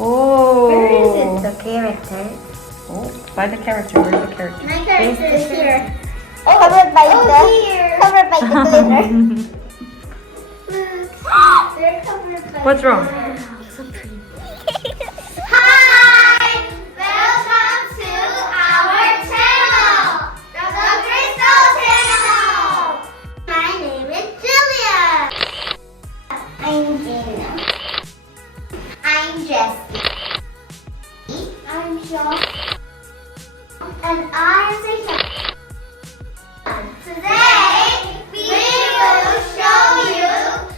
Oh. Where is it, the character? Oh, by the character. Where's the character? My character is here. Covered by Here. the glitter. Look, they're covered by What's wrong? So pretty. Hi! Welcome to our channel! The Crystal Channel! My name is Julia. I'm Gina. I'm Jessie. I'm Sean. And I'm Zayna. Today, we will show you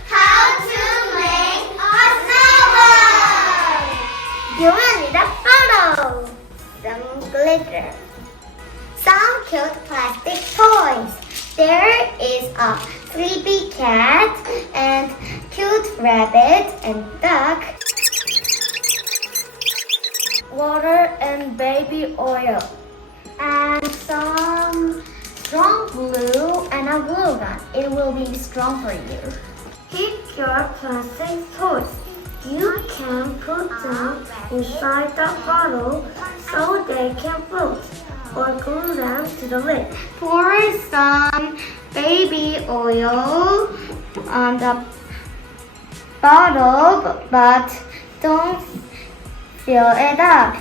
how to make a snowball. You will need a photo, some glitter, some cute plastic toys. There is a sleepy cat and cute rabbit and duck. Water and baby oil. And some strong glue and a glue gun. It will be strong for you. Keep your plastic toys. You can put them inside the bottle so they can float or glue them to the lid. Pour some baby oil on the bottle, but don't fill it up.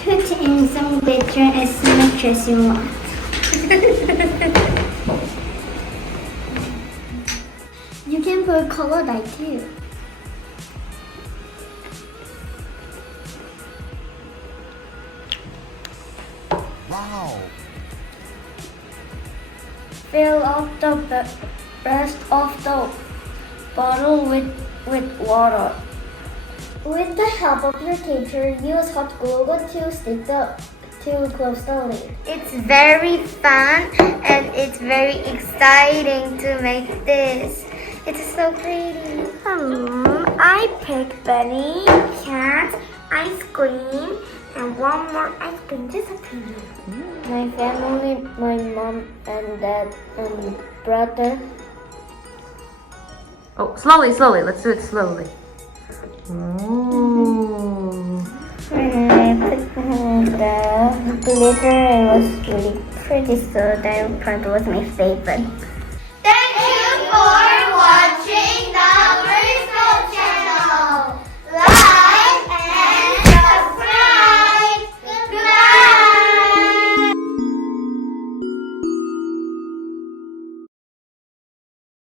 Put in some glitter as much as you want. You can put color dye too. Wow! Fill up the rest of the bottle with water. With the help of your teacher, use hot glue gun to stick to close the lid. It's very fun and it's very exciting to make this. It's so pretty. I picked bunny, cat, ice cream, and one more ice cream. Just a pretty. My family, my mom and dad and brother. Oh, slowly, slowly. Let's do it slowly. Oh. When I put the glitter, it was really pretty, so that part was my favorite.